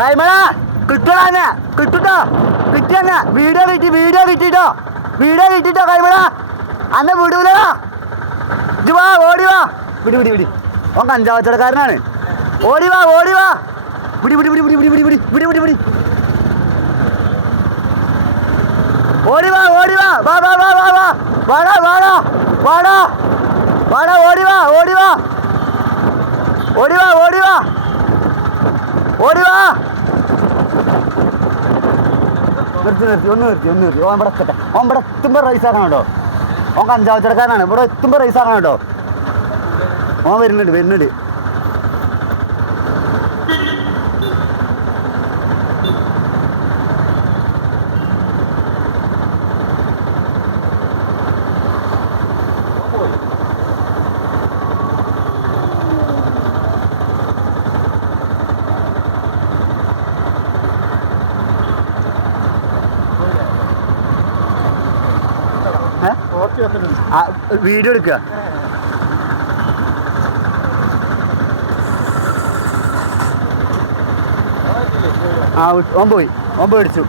കൈമള കിട്ടണ കിട്ടുട്ടോ? കിട്ടിയങ്ങ. വീഡിയോ കിട്ടി വീഡിയോ കിട്ടിട്ടോ? വീഡിയോ കിട്ടിട്ടോ കൈമള? അന്നെ വിടൂലടാ ഇത് വാ ഓടി വാ. വിടി വിടി വിടി. ഓൻ കഞ്ചാവച്ചടക്കാരനാണ് ഓടി വാ ഓടി വാ. വിടി വിടി വിടി വിടി വിടി വിടി വിടി വിടി വിടി. ഓടി വാ ഓടി വാ. വാ വാ വാ വാ വാ. വാടാ വാടാ. വാടാ. വാടാ ഓടി വാ. ഓടി വാ ഓടി വാ ഓടി വാ. ഓടി വാ. നിർത്തി നിർത്തി ഒന്ന് നിർത്തി ഒന്ന് നിർത്തി. ഓൻ ഇവിടെ എത്തട്ടെ. ഓൻ ഇവിടെ എത്തുമ്പോൾ റൈസ് ആക്കണം കേട്ടോ. ഓൻ കഞ്ചാവ് കഞ്ചാവച്ചടക്കാരനാണ് ഇവിടെ എത്തുമ്പോൾ റൈസ് ആക്കണം കേട്ടോ. ഓൻ വരുന്നുണ്ട് വരുന്നുണ്ട് ഏ? ആ, വീഡിയോ എടുക്കുക. ആ ഓൻ പോയി. ഓൻ പേടിച്ചു